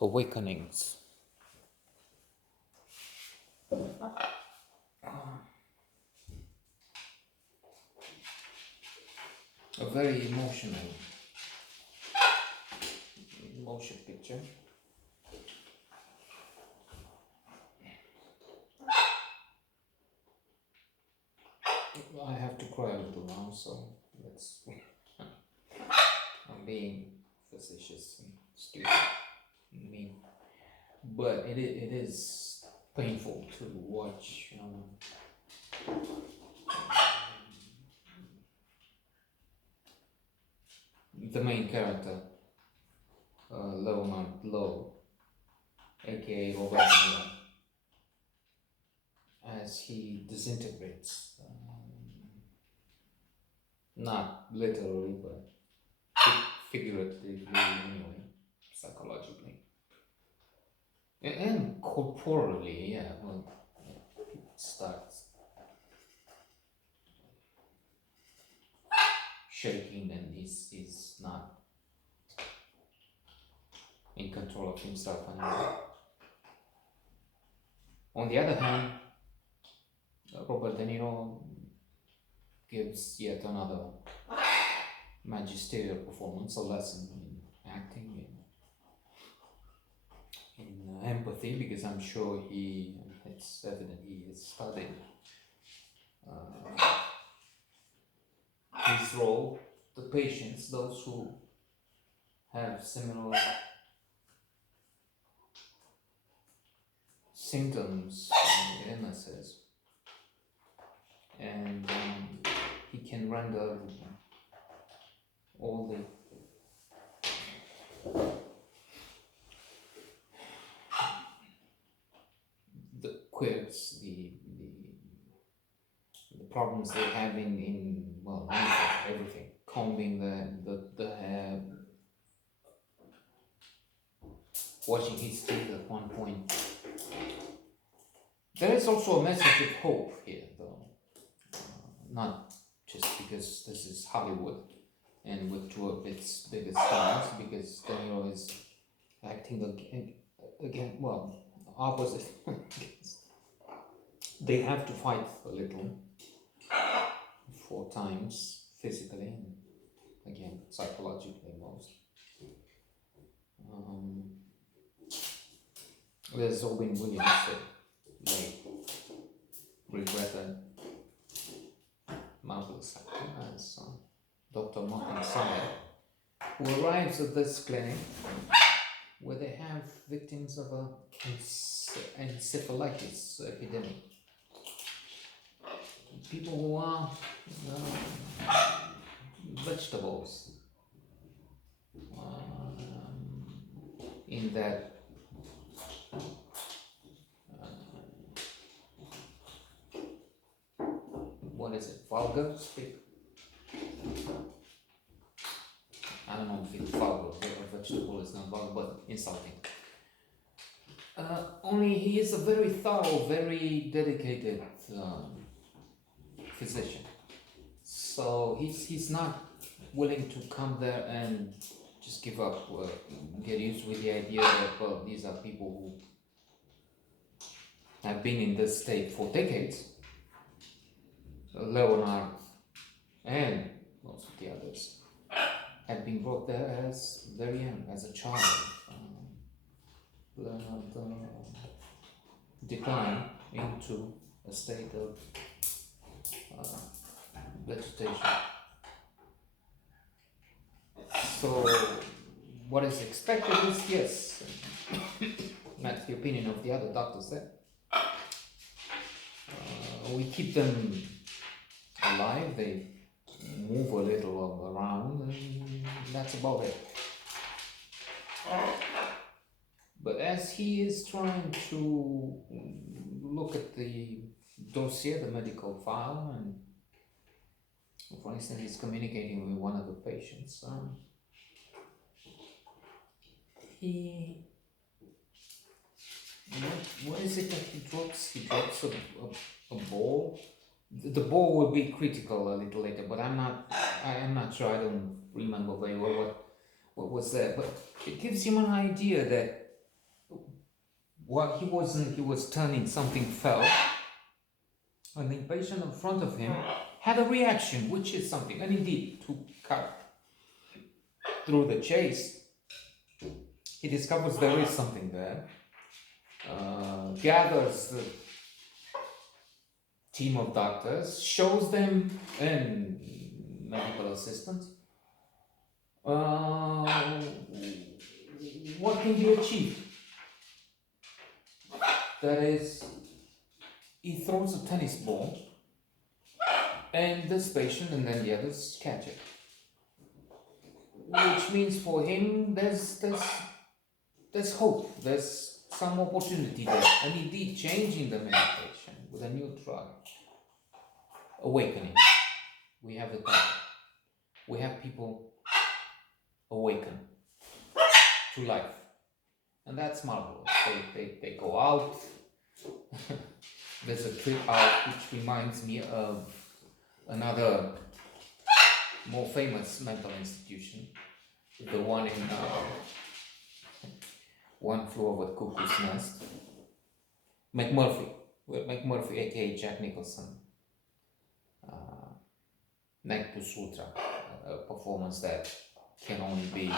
awakenings. A very emotional motion picture. I have to cry a little now, so let's. I'm being facetious and stupid. I mean, but it is painful to watch. The main character, Leonard Lowe, aka Robert De Niro, as he disintegrates. Not literally, but figuratively anyway, psychologically. And corporally, yeah, well, it starts shaking and he's not in control of himself anymore. On the other hand, Robert De Niro gives yet another magisterial performance, a lesson in acting, in empathy, because I'm sure it's evident he has studied his role, the patients, those who have similar symptoms and illnesses, and he can render all the quirks, the problems they have in well, everything, combing the hair, washing his teeth at one point. There is also a message of hope here, though, not just because this is Hollywood and with two of its biggest stars, because De Niro is acting again, well, opposite. They have to fight a little, 4 times physically and again psychologically most. There's Robin Williams, late regretted marvelous actor as Dr. Martin Sawyer, who arrives at this clinic where they have victims of a encephalitis epidemic. People who are vegetables in that what is it, vulgar speak? I don't know if it's vulgar, a vegetable is not vulgar, but insulting. Only he is a very thorough, very dedicated physician. So he's not willing to come there and just give up, get used with the idea that, well, these are people who have been in this state for decades. Leonard and most of the others had been brought there as very young, as a child. Leonard declined into a state of vegetation. So what is expected is, yes, that's the opinion of the other doctors there. We keep them alive, they move a little around, and that's about it. But as he is trying to look at the dossier, the medical file, and for instance, he's communicating with one of the patients, what is it that he drops? He drops a ball. The ball will be critical a little later, but I am not sure. I don't remember very well what was that. But it gives him an idea that while he was turning, something fell, and the patient in front of him had a reaction, which is something, and indeed, to cut through the chase, he discovers there is something there, gathers the team of doctors, shows them and medical assistants what can be achieved. That is, he throws a tennis ball, and this patient and then the others catch it. Which means for him, there's hope, there's some opportunity there, and indeed changing the medication with a new drug. Awakening. We have the power. We have people awaken to life, and that's marvelous. They go out. There's a trip out which reminds me of another more famous mental institution, the one in One Flew Over the Cuckoo's Nest. McMurphy, aka Jack Nicholson, Nagpur Sutra, a performance that can only be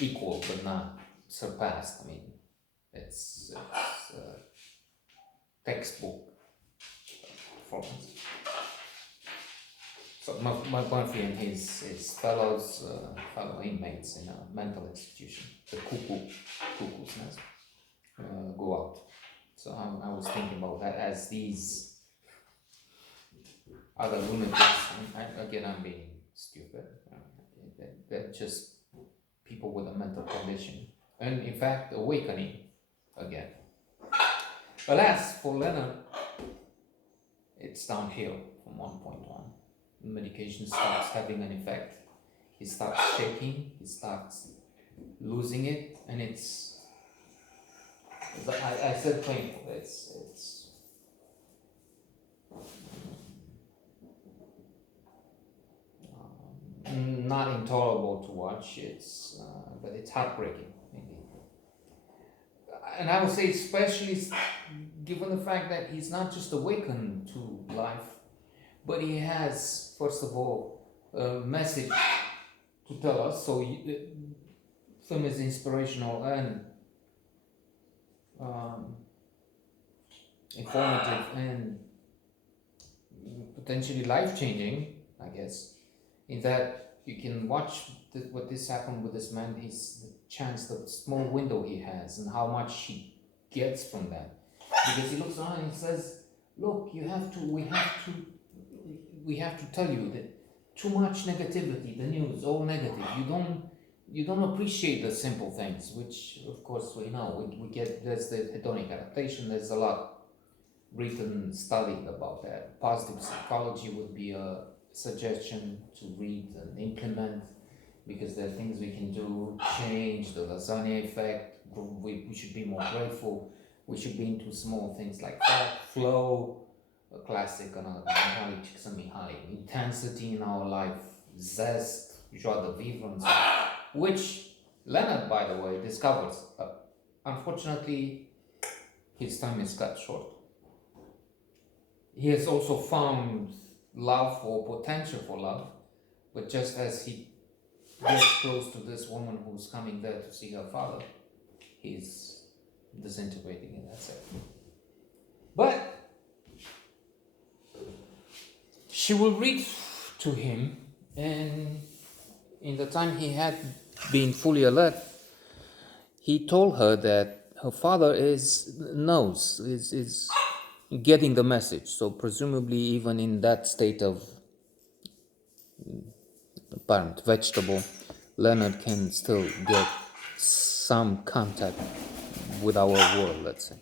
equal but not surpassed. I mean, it's a textbook performance. So McMurphy and his fellow inmates in a mental institution, the Cuckoo's Nest, go out. So I was thinking about that as these other lunatics, again I'm being stupid, they're just people with a mental condition, and in fact awakening again. Alas, for Leonard, it's downhill from one point on. The medication starts having an effect. He starts shaking, he starts losing it, and it's, I said painful, it's not intolerable to watch, but it's heartbreaking indeed. And I would say, especially given the fact that he's not just awakened to life, but he has, first of all, a message to tell us. So the film is inspirational and informative and potentially life-changing, I guess, in that you can watch what this happened with this man, the small window he has, and how much he gets from that. Because he looks around and he says, look, we have to tell you that too much negativity, the news, all negative. You don't appreciate the simple things, which of course we know. We get, there's the hedonic adaptation, there's a lot written, studied about that. Positive psychology would be a suggestion to read and implement, because there are things we can do, change the lasagna effect. We should be more grateful. We should be into small things like that, flow, a classic on Mihaly Csikszentmihalyi, intensity in our life, zest, joie de vivre, and so on, which Leonard, by the way, discovers. Unfortunately, his time is cut short. He has also found love or potential for love, but just as he gets close to this woman who's coming there to see her father, he's disintegrating in that second. But she will read to him, and in the time he had been fully alert, he told her that her father is getting the message. So presumably even in that state of apparent vegetable, Leonard can still get some contact with our world, let's say.